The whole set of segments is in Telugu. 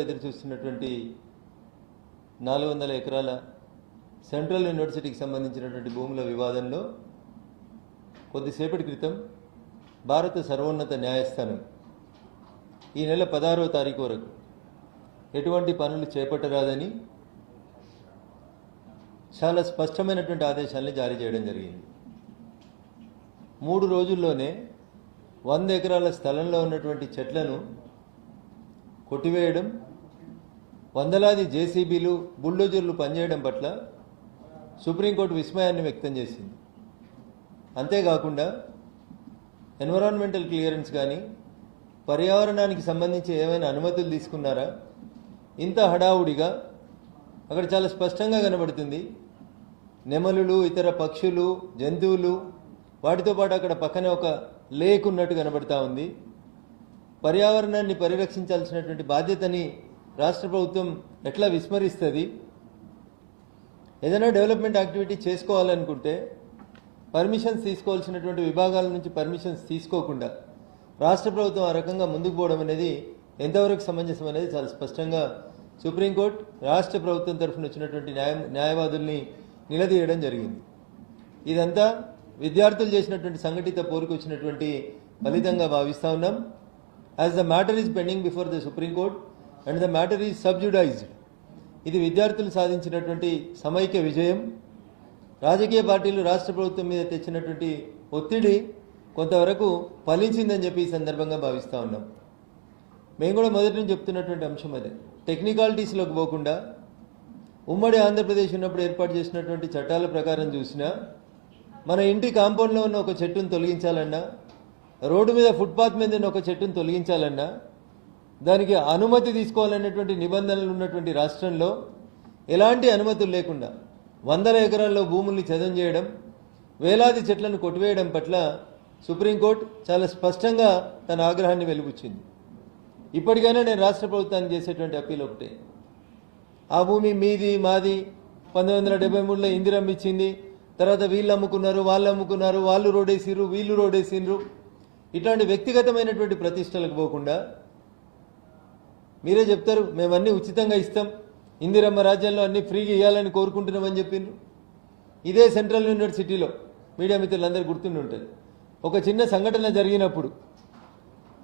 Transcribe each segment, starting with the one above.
ఎదురు చూస్తున్నటువంటి 400 ఎకరాల సెంట్రల్ యూనివర్సిటీకి సంబంధించినటువంటి భూముల వివాదంలో కొద్దిసేపటి క్రితం భారత సర్వోన్నత న్యాయస్థానం ఈ నెల 16వ తారీఖు వరకు ఎటువంటి పనులు చేపట్టరాదని చాలా స్పష్టమైనటువంటి ఆదేశాలను జారీ చేయడం జరిగింది. 3 రోజుల్లోనే 100 ఎకరాల స్థలంలో ఉన్నటువంటి చెట్లను కొట్టివేయడం, వందలాది జేసీబీలు బుల్డోజర్లు పనిచేయడం పట్ల సుప్రీంకోర్టు విస్మయాన్ని వ్యక్తం చేసింది. అంతేకాకుండా ఎన్విరాన్మెంటల్ క్లియరెన్స్ కానీ పర్యావరణానికి సంబంధించి ఏమైనా అనుమతులు తీసుకున్నారా, ఇంత హడావుడిగా అక్కడ చాలా స్పష్టంగా కనబడుతుంది. నెమలులు, ఇతర పక్షులు, జంతువులు, వాటితో పాటు అక్కడ పక్కనే ఒక లేక్ ఉన్నట్టు కనబడతా ఉంది. పర్యావరణాన్ని పరిరక్షించాల్సినటువంటి బాధ్యతని రాష్ట్ర ప్రభుత్వం ఎట్లా విస్మరిస్తుంది? ఏదైనా డెవలప్మెంట్ యాక్టివిటీ చేసుకోవాలనుకుంటే పర్మిషన్స్ తీసుకోవాల్సినటువంటి విభాగాల నుంచి పర్మిషన్స్ తీసుకోకుండా రాష్ట్ర ప్రభుత్వం ఆ రకంగా ముందుకు పోవడం అనేది ఎంతవరకు సమంజసం అనేది చాలా స్పష్టంగా సుప్రీంకోర్టు రాష్ట్ర ప్రభుత్వం తరఫున వచ్చినటువంటి న్యాయవాదుల్ని నిలదీయడం జరిగింది. ఇదంతా విద్యార్థులు చేసినటువంటి సంఘటిత పోరుకు వచ్చినటువంటి ఫలితంగా భావిస్తూ ఉన్నాం. As the matter is pending before the Supreme Court and the matter is subjudiced, ఇది విద్యార్థులు సాధించినటువంటి సమైక్య విజయం. రాజకీయ పార్టీలు రాష్ట్ర ప్రభుత్వం మీద తెచ్చినటువంటి ఒత్తిడి కొంతవరకు ఫలించిందని చెప్పి ఈ సందర్భంగా భావిస్తూ ఉన్నాం. మేము కూడా మొదటి నుంచి చెప్తున్నటువంటి అంశం అదే. టెక్నికాలిటీస్లోకి పోకుండా ఉమ్మడి ఆంధ్రప్రదేశ్ ఉన్నప్పుడు ఏర్పాటు చేసినటువంటి చట్టాల ప్రకారం చూసినా మన ఇంటి కాంపౌండ్లో ఉన్న ఒక చెట్టును తొలగించాలన్నా, రోడ్డు మీద ఫుట్పాత్ మీద ఒక చెట్టును తొలగించాలన్నా దానికి అనుమతి తీసుకోవాలనేటువంటి నిబంధనలు ఉన్నటువంటి రాష్ట్రంలో ఎలాంటి అనుమతులు లేకుండా 100 ఎకరాల్లో భూముల్ని చదం చేయడం, వేలాది చెట్లను కొట్టివేయడం పట్ల సుప్రీంకోర్టు చాలా స్పష్టంగా తన ఆగ్రహాన్ని వెలుబుచ్చింది. ఇప్పటికైనా నేను రాష్ట్ర ప్రభుత్వానికి చేసేటువంటి అప్పీల్ ఒకటే. ఆ భూమి మీది మాది 1973లో ఇందిరమ్మ ఇచ్చింది, తర్వాత వీళ్ళు అమ్ముకున్నారు, వాళ్ళు అమ్ముకున్నారు, వాళ్ళు రోడేసిర్రు, వీళ్ళు రోడేసిర్రు, ఇట్లాంటి వ్యక్తిగతమైనటువంటి ప్రతిష్టలకు పోకుండా మీరే చెప్తారు మేమన్నీ ఉచితంగా ఇస్తాం, ఇందిరమ్మ రాజ్యంలో అన్ని ఫ్రీగా ఇవ్వాలని కోరుకుంటున్నామని చెప్పిండ్రు. ఇదే సెంట్రల్ యూనివర్సిటీలో మీడియా మిత్రులందరూ గుర్తుండి ఉంటుంది. ఒక చిన్న సంఘటన జరిగినప్పుడు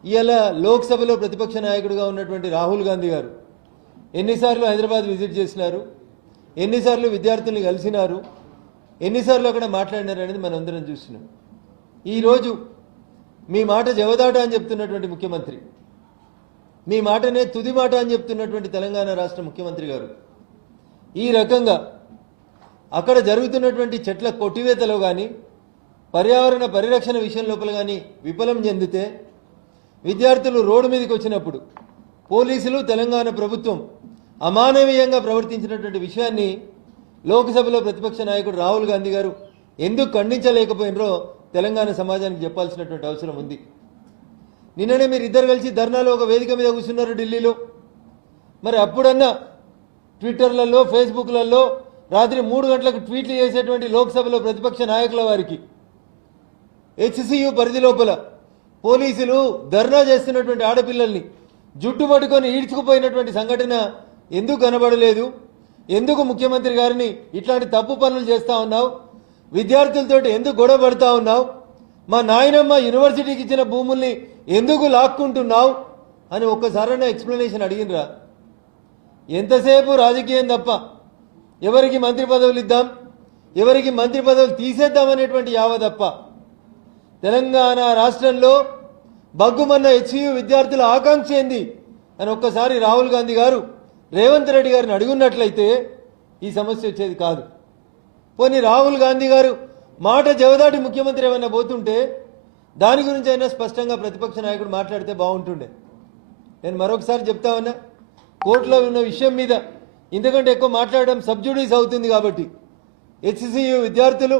ఇవాళ లోక్సభలో ప్రతిపక్ష నాయకుడిగా ఉన్నటువంటి రాహుల్ గాంధీ గారు ఎన్నిసార్లు హైదరాబాద్ విజిట్ చేసినారు, ఎన్నిసార్లు విద్యార్థుల్ని కలిసినారు, ఎన్నిసార్లు అక్కడ మాట్లాడినారు అనేది మనం అందరం చూస్తున్నాం. ఈరోజు మీ మాట జవదాట అని చెప్తున్నటువంటి ముఖ్యమంత్రి, మీ మాటనే తుది మాట అని చెప్తున్నటువంటి తెలంగాణ రాష్ట్ర ముఖ్యమంత్రి గారు ఈ రకంగా అక్కడ జరుగుతున్నటువంటి చెట్ల కొట్టివేతలో కానీ పర్యావరణ పరిరక్షణ విషయం లోపల కానీ విఫలం చెందితే విద్యార్థులు రోడ్డు మీదకి వచ్చినప్పుడు పోలీసులు, తెలంగాణ ప్రభుత్వం అమానవీయంగా ప్రవర్తించినటువంటి విషయాన్ని లోక్సభలో ప్రతిపక్ష నాయకుడు రాహుల్ గాంధీ గారు ఎందుకు ఖండించలేకపోయినరో తెలంగాణ సమాజానికి చెప్పాల్సినటువంటి అవసరం ఉంది. నిన్ననే మీరు ఇద్దరు కలిసి ధర్నాలో ఒక వేదిక మీద కూర్చున్నారు ఢిల్లీలో. మరి అప్పుడన్నా ట్విట్టర్లలో, ఫేస్బుక్లలో రాత్రి 3 గంటలకు ట్వీట్లు చేసేటువంటి లోక్సభలో ప్రతిపక్ష నాయకుల వారికి హెచ్సియు పరిధి లోపల పోలీసులు ధర్నా చేస్తున్నటువంటి ఆడపిల్లల్ని జుట్టు పట్టుకొని ఈడ్చుకుపోయినటువంటి సంఘటన ఎందుకు కనబడలేదు? ఎందుకు ముఖ్యమంత్రి గారిని ఇట్లాంటి తప్పు పనులు చేస్తూ ఉన్నావు? విద్యార్థులతో ఎందుకు గొడవ పడతా ఉన్నావు? మా నాయనమ్మ యూనివర్సిటీకి ఇచ్చిన భూముల్ని ఎందుకు లాక్కుంటున్నావు అని ఒక్కసారైనా ఎక్స్ప్లెనేషన్ అడిగినరా? ఎంతసేపు రాజకీయం తప్ప ఎవరికి మంత్రి పదవులు ఇద్దాం, ఎవరికి మంత్రి పదవులు తీసేద్దామనేటువంటి యావ తప్ప తెలంగాణ రాష్ట్రంలో బగ్గుమన్న హెచ్సియు విద్యార్థుల ఆకాంక్ష ఏంది అని ఒక్కసారి రాహుల్ గాంధీ గారు రేవంత్ రెడ్డి గారిని అడుగున్నట్లయితే ఈ సమస్య వచ్చేది కాదు. పోనీ రాహుల్ గాంధీ గారు మాట జవదాటి ముఖ్యమంత్రి ఏమన్నా పోతుంటే దాని గురించి అయినా స్పష్టంగా ప్రతిపక్ష నాయకుడు మాట్లాడితే బాగుంటుండే. నేను మరొకసారి చెప్తా ఉన్నా, కోర్టులో ఉన్న విషయం మీద ఇంతకంటే ఎక్కువ మాట్లాడడం సబ్జుడీస్ అవుతుంది. కాబట్టి హెచ్సియు విద్యార్థులు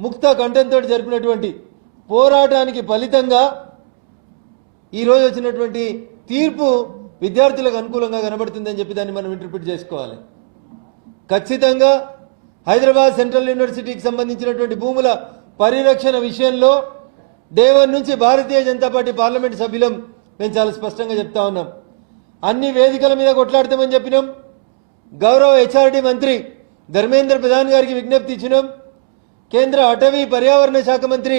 ముక్త కంఠంతో జరిపినటువంటి పోరాటానికి ఫలితంగా ఈరోజు వచ్చినటువంటి తీర్పు విద్యార్థులకు అనుకూలంగా కనబడుతుందని చెప్పి దాన్ని మనం ఇంటర్ప్రిట్ చేసుకోవాలి. ఖచ్చితంగా హైదరాబాద్ సెంట్రల్ యూనివర్సిటీకి సంబంధించినటువంటి భూముల పరిరక్షణ విషయంలో డే 1 నుంచి భారతీయ జనతా పార్టీ పార్లమెంట్ సభ్యులం మేము చాలా స్పష్టంగా చెప్తా ఉన్నాం. అన్ని వేదికల మీద కొట్లాడతామని చెప్పినాం. గౌరవ హెచ్ఆర్డీ మంత్రి ధర్మేంద్ర ప్రధాన్ గారికి విజ్ఞప్తి ఇచ్చినాం. కేంద్ర అటవీ పర్యావరణ శాఖ మంత్రి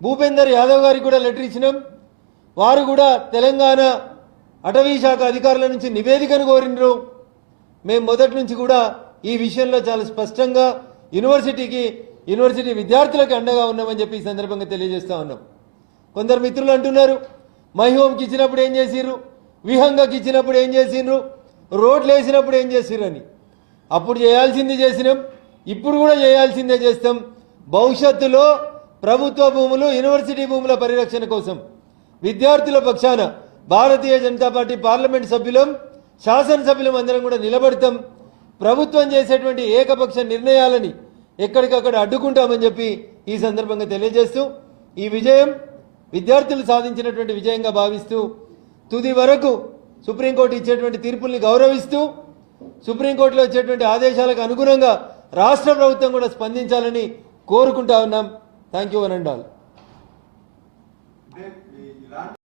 భూపేందర్ యాదవ్ గారికి కూడా లెటర్ ఇచ్చినాం. వారు కూడా తెలంగాణ అటవీ శాఖ అధికారుల నుంచి నివేదికను కోరినరు. మేము మొదటి నుంచి కూడా ఈ విషయంలో చాలా స్పష్టంగా యూనివర్సిటీ విద్యార్థులకు అండగా ఉన్నామని చెప్పి ఈ సందర్భంగా తెలియజేస్తా ఉన్నాం. కొందరు మిత్రులు అంటున్నారు, మైహోమ్కి ఇచ్చినప్పుడు ఏం చేసిర్రు, విహంగకి ఇచ్చినప్పుడు ఏం చేసిండ్రు, రోడ్లు వేసినప్పుడు ఏం చేసిర్రు అని. అప్పుడు చేయాల్సింది చేసినాం, ఇప్పుడు కూడా చేయాల్సిందే చేస్తాం. భవిష్యత్తులో ప్రభుత్వ భూములు, యూనివర్సిటీ భూముల పరిరక్షణ కోసం విద్యార్థుల పక్షాన భారతీయ జనతా పార్టీ పార్లమెంట్ సభ్యులం, శాసనసభ్యులం అందరం కూడా నిలబడతాం. ప్రభుత్వం చేసేటువంటి ఏకపక్ష నిర్ణయాలని ఎక్కడికక్కడ అడ్డుకుంటామని చెప్పి ఈ సందర్భంగా తెలియజేస్తూ, ఈ విజయం విద్యార్థులు సాధించినటువంటి విజయంగా భావిస్తూ, తుది వరకు సుప్రీంకోర్టు ఇచ్చేటువంటి తీర్పుల్ని గౌరవిస్తూ, సుప్రీంకోర్టులో వచ్చేటువంటి ఆదేశాలకు అనుగుణంగా రాష్ట్ర ప్రభుత్వం కూడా స్పందించాలని కోరుకుంటా ఉన్నాం. Thank you one and all.